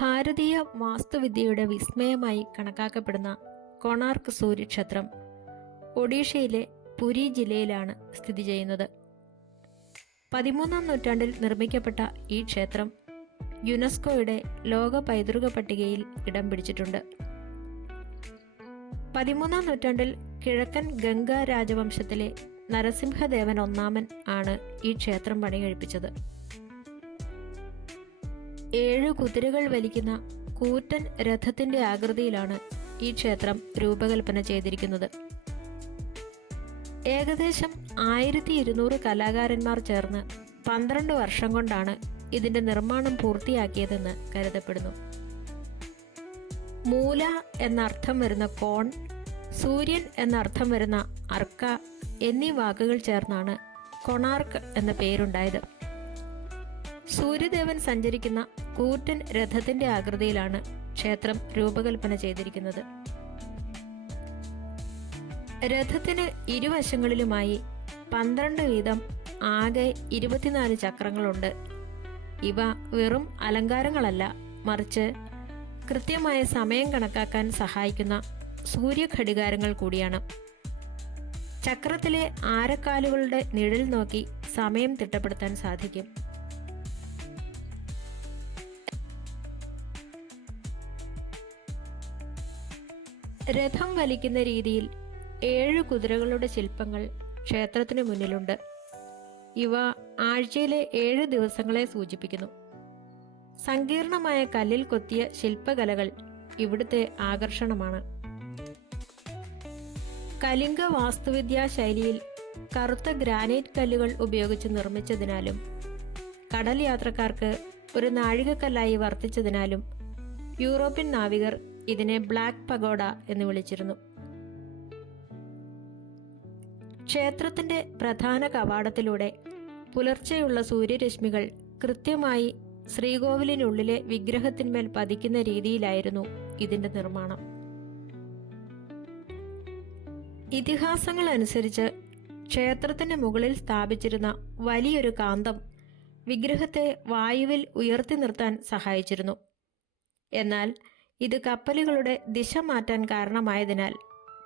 ഭാരതീയ വാസ്തുവിദ്യയുടെ വിസ്മയമായി കണക്കാക്കപ്പെടുന്ന കൊണാർക്ക് സൂര്യക്ഷേത്രം ഒഡീഷയിലെ പുരി ജില്ലയിലാണ് സ്ഥിതി ചെയ്യുന്നത്. 13ാം നൂറ്റാണ്ടിൽ നിർമ്മിക്കപ്പെട്ട ഈ ക്ഷേത്രം യുനെസ്കോയുടെ ലോക പൈതൃക പട്ടികയിൽ ഇടം പിടിച്ചിട്ടുണ്ട്. 13ാം നൂറ്റാണ്ടിൽ കിഴക്കൻ ഗംഗ രാജവംശത്തിലെ നരസിംഹദേവൻ ഒന്നാമൻ ആണ് ഈ ക്ഷേത്രം പണികഴിപ്പിച്ചത്. 7 കുതിരകൾ വലിക്കുന്ന കൂറ്റൻ രഥത്തിന്റെ ആകൃതിയിലാണ് ഈ ക്ഷേത്രം രൂപകൽപ്പന ചെയ്തിരിക്കുന്നത്. ഏകദേശം 1200 കലാകാരന്മാർ ചേർന്ന് 12 വർഷം കൊണ്ടാണ് ഇതിന്റെ നിർമ്മാണം പൂർത്തിയാക്കിയതെന്ന് കരുതപ്പെടുന്നു. മൂല എന്നർത്ഥം വരുന്ന കോൺ, സൂര്യൻ എന്നർത്ഥം വരുന്ന അർക്ക എന്നീ വാക്കുകൾ ചേർന്നാണ് കൊണാർക്ക് എന്ന പേരുണ്ടായത്. സൂര്യദേവൻ സഞ്ചരിക്കുന്ന കൂറ്റൻ രഥത്തിന്റെ ആകൃതിയിലാണ് ക്ഷേത്രം രൂപകൽപ്പന ചെയ്തിരിക്കുന്നത്. രഥത്തിന് ഇരുവശങ്ങളിലുമായി 12 വീതം ആകെ 24 ചക്രങ്ങളുണ്ട്. ഇവ വെറും അലങ്കാരങ്ങളല്ല, മറിച്ച് കൃത്യമായ സമയം കണക്കാക്കാൻ സഹായിക്കുന്ന സൂര്യഘടികാരങ്ങൾ കൂടിയാണ്. ചക്രത്തിലെ ആരക്കാലുകളുടെ നിഴൽ നോക്കി സമയം തിട്ടപ്പെടുത്താൻ സാധിക്കും. രഥം വലിക്കുന്ന രീതിയിൽ 7 കുതിരകളുടെ ശില്പങ്ങൾ ക്ഷേത്രത്തിന് മുന്നിലുണ്ട്. ഇവ ആഴ്ചയിലെ 7 ദിവസങ്ങളെ സൂചിപ്പിക്കുന്നു. സങ്കീർണമായ കല്ലിൽ കൊത്തിയ ശില്പകലകൾ ഇവിടുത്തെ ആകർഷണമാണ്. കലിംഗ വാസ്തുവിദ്യാ ശൈലിയിൽ കറുത്ത ഗ്രാനൈറ്റ് കല്ലുകൾ ഉപയോഗിച്ച് നിർമ്മിച്ചതിനാലും കടൽ യാത്രക്കാർക്ക് ഒരു നാഴികക്കല്ലായി വർത്തിച്ചതിനാലും യൂറോപ്യൻ നാവികർ ഇതിനെ ബ്ലാക്ക് പഗോഡ എന്ന് വിളിച്ചിരുന്നു. ക്ഷേത്രത്തിന്റെ പ്രധാന കവാടത്തിലൂടെ പുലർച്ചെയുള്ള സൂര്യരശ്മികൾ കൃത്യമായി ശ്രീകോവിലിനുള്ളിലെ വിഗ്രഹത്തിന്മേൽ പതിക്കുന്ന രീതിയിലായിരുന്നു ഇതിന്റെ നിർമ്മാണം. ഇതിഹാസങ്ങൾ അനുസരിച്ച് ക്ഷേത്രത്തിന് മുകളിൽ സ്ഥാപിച്ചിരുന്ന വലിയൊരു കാന്തം വിഗ്രഹത്തെ വായുവിൽ ഉയർത്തി നിർത്താൻ സഹായിച്ചിരുന്നു. എന്നാൽ ഇത് കപ്പലുകളുടെ ദിശ മാറ്റാൻ കാരണമായതിനാൽ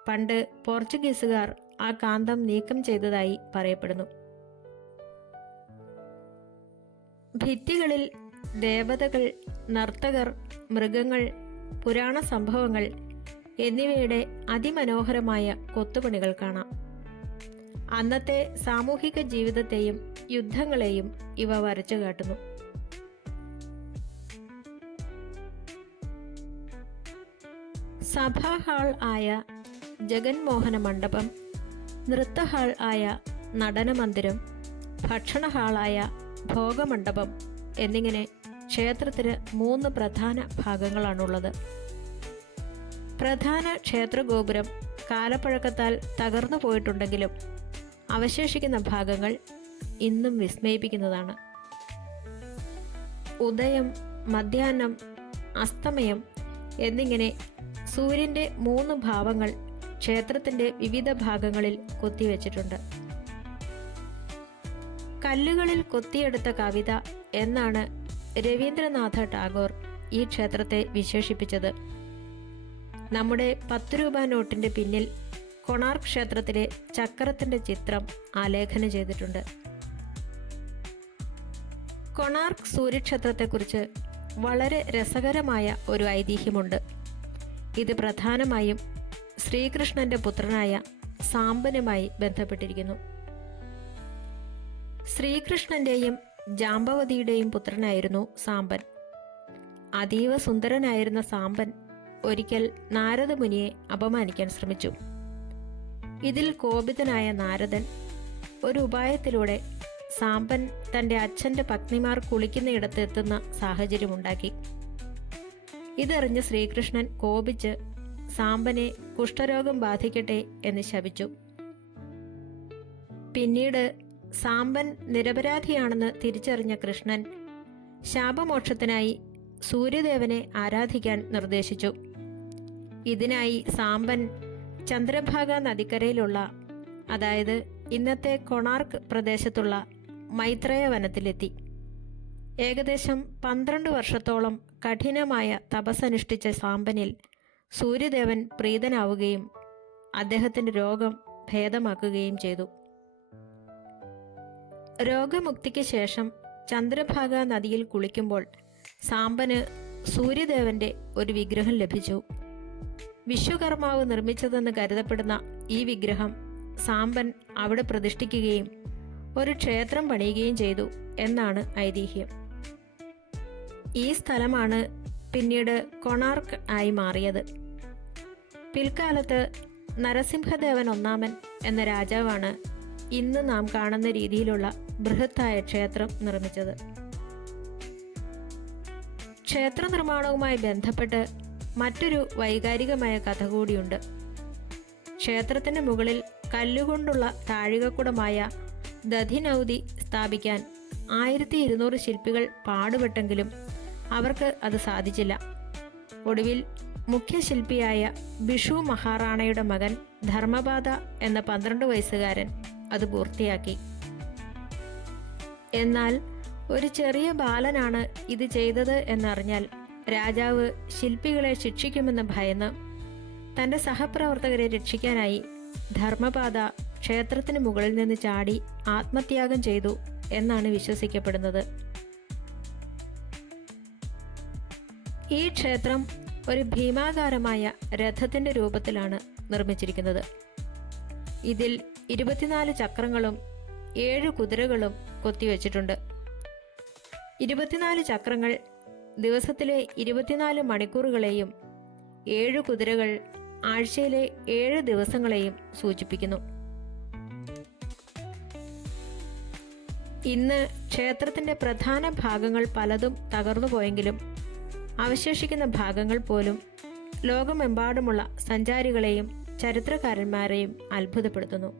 പണ്ട് പോർച്ചുഗീസുകാർ ആ കാന്തം നീക്കം ചെയ്തതായി പറയപ്പെടുന്നു. ഭിത്തികളിൽ ദേവതകൾ, നർത്തകർ, മൃഗങ്ങൾ, പുരാണ സംഭവങ്ങൾ എന്നിവയുടെ അതിമനോഹരമായ കൊത്തുപണികൾ കാണാം. അന്നത്തെ സാമൂഹിക ജീവിതത്തെയും യുദ്ധങ്ങളെയും ഇവ വരച്ചു കാട്ടുന്നു. സഭാ ഹാൾ ആയ ജഗൻമോഹന മണ്ഡപം, നൃത്ത ഹാൾ ആയ നടനമന്ദിരം, ഭക്ഷണ ഹാളായ ഭോഗമണ്ഡപം എന്നിങ്ങനെ ക്ഷേത്രത്തിന് 3 പ്രധാന ഭാഗങ്ങളാണുള്ളത്. പ്രധാന ക്ഷേത്രഗോപുരം കാലപ്പഴക്കത്താൽ തകർന്നു പോയിട്ടുണ്ടെങ്കിലും അവശേഷിക്കുന്ന ഭാഗങ്ങൾ ഇന്നും വിസ്മയിപ്പിക്കുന്നതാണ്. ഉദയം, മധ്യാഹ്നം, അസ്തമയം എന്നിങ്ങനെ സൂര്യന്റെ 3 ഭാവങ്ങൾ ക്ഷേത്രത്തിന്റെ വിവിധ ഭാഗങ്ങളിൽ കൊത്തിവെച്ചിട്ടുണ്ട്. കല്ലുകളിൽ കൊത്തിയെടുത്ത കവിത എന്നാണ് രവീന്ദ്രനാഥ ടാഗോർ ഈ ക്ഷേത്രത്തെ വിശേഷിപ്പിച്ചത്. നമ്മുടെ 10 രൂപ നോട്ടിന്റെ പിന്നിൽ കൊണാർക്ക് ക്ഷേത്രത്തിലെ ചക്രത്തിന്റെ ചിത്രം ആലേഖനം ചെയ്തിട്ടുണ്ട്. കൊണാർക്ക് സൂര്യക്ഷേത്രത്തെക്കുറിച്ച് വളരെ രസകരമായ ഒരു ഐതിഹ്യമുണ്ട്. ഇത് പ്രധാനമായും ശ്രീകൃഷ്ണന്റെ പുത്രനായ സാമ്പനുമായി ബന്ധപ്പെട്ടിരിക്കുന്നു. ശ്രീകൃഷ്ണന്റെയും ജാമ്പവതിയുടെയും പുത്രനായിരുന്നു സാമ്പൻ. അതീവ സുന്ദരനായിരുന്ന സാമ്പൻ ഒരിക്കൽ നാരദ മുനിയെ അപമാനിക്കാൻ ശ്രമിച്ചു. ഇതിൽ കോപിതനായ നാരദൻ ഒരു ഉപായത്തിലൂടെ സാമ്പൻ തൻ്റെ അച്ഛൻ്റെ പത്നിമാർ കുളിക്കുന്നയിടത്ത് എത്തുന്ന സാഹചര്യമുണ്ടാക്കി. ഇതറിഞ്ഞ് ശ്രീകൃഷ്ണൻ കോപിച്ച് സാമ്പനെ കുഷ്ഠരോഗം ബാധിക്കട്ടെ എന്ന് ശപിച്ചു. പിന്നീട് സാമ്പൻ നിരപരാധിയാണെന്ന് തിരിച്ചറിഞ്ഞ കൃഷ്ണൻ ശാപമോക്ഷത്തിനായി സൂര്യദേവനെ ആരാധിക്കാൻ നിർദ്ദേശിച്ചു. ഇതിനായി സാമ്പൻ ചന്ദ്രഭാഗ നദിക്കരയിലുള്ള, അതായത് ഇന്നത്തെ കൊണാർക്ക് പ്രദേശത്തുള്ള മൈത്രേയ വനത്തിലെത്തി. ഏകദേശം 12 വർഷത്തോളം കഠിനമായ തപസ്സനുഷ്ഠിച്ച സാമ്പനിൽ സൂര്യദേവൻ പ്രീതനാവുകയും അദ്ദേഹത്തിൻ്റെ രോഗം ഭേദമാക്കുകയും ചെയ്തു. രോഗമുക്തിക്ക് ശേഷം ചന്ദ്രഭാഗ നദിയിൽ കുളിക്കുമ്പോൾ സാമ്പന് സൂര്യദേവന്റെ ഒരു വിഗ്രഹം ലഭിച്ചു. വിശ്വകർമാവ് നിർമ്മിച്ചതെന്ന് കരുതപ്പെടുന്ന ഈ വിഗ്രഹം സാമ്പൻ അവിടെ പ്രതിഷ്ഠിക്കുകയും ഒരു ക്ഷേത്രം പണിയുകയും ചെയ്തു എന്നാണ് ഐതിഹ്യം. ഈ സ്ഥലമാണ് പിന്നീട് കൊണാർക്ക് ആയി മാറിയത്. പിൽക്കാലത്ത് നരസിംഹദേവൻ ഒന്നാമൻ എന്ന രാജാവാണ് ഇന്ന് നാം കാണുന്ന രീതിയിലുള്ള ബൃഹത്തായ ക്ഷേത്രം നിർമ്മിച്ചത്. ക്ഷേത്ര നിർമ്മാണവുമായി ബന്ധപ്പെട്ട് മറ്റൊരു വൈകാരികമായ കഥ കൂടിയുണ്ട്. ക്ഷേത്രത്തിന് മുകളിൽ കല്ലുകൊണ്ടുള്ള താഴികക്കുടമായ ദധിനൗതി സ്ഥാപിക്കാൻ 1200 ശില്പികൾ പാടുപെട്ടെങ്കിലും അവർക്ക് അത് സാധിച്ചില്ല. ഒടുവിൽ മുഖ്യശില്പിയായ ബിഷു മഹാറാണയുടെ മകൻ ധർമ്മപാദ എന്ന 12 വയസ്സുകാരൻ അത് പൂർത്തിയാക്കി. എന്നാൽ ഒരു ചെറിയ ബാലനാണ് ഇത് ചെയ്തത് എന്നറിഞ്ഞാൽ രാജാവ് ശില്പികളെ ശിക്ഷിക്കുമെന്ന് ഭയന്ന് തൻ്റെ സഹപ്രവർത്തകരെ രക്ഷിക്കാനായി ധർമ്മപാദ ക്ഷേത്രത്തിന് മുകളിൽ നിന്ന് ചാടി ആത്മത്യാഗം ചെയ്തു എന്നാണ് വിശ്വസിക്കപ്പെടുന്നത്. ഈ ക്ഷേത്രം ഒരു ഭീമാകാരമായ രഥത്തിൻ്റെ രൂപത്തിലാണ് നിർമ്മിച്ചിരിക്കുന്നത്. ഇതിൽ 24 ചക്രങ്ങളും 7 കുതിരകളും കൊത്തിവെച്ചിട്ടുണ്ട്. 24 ചക്രങ്ങൾ ദിവസത്തിലെ 24 മണിക്കൂറുകളെയും 7 കുതിരകൾ ആഴ്ചയിലെ 7 ദിവസങ്ങളെയും സൂചിപ്പിക്കുന്നു. ഇന്ന് ക്ഷേത്രത്തിൻ്റെ പ്രധാന ഭാഗങ്ങൾ പലതും തകർന്നു പോയെങ്കിലും അവശേഷിക്കുന്ന ഭാഗങ്ങൾ പോലും ലോകമെമ്പാടുമുള്ള സഞ്ചാരികളെയും ചരിത്രകാരന്മാരെയും അത്ഭുതപ്പെടുത്തുന്നു.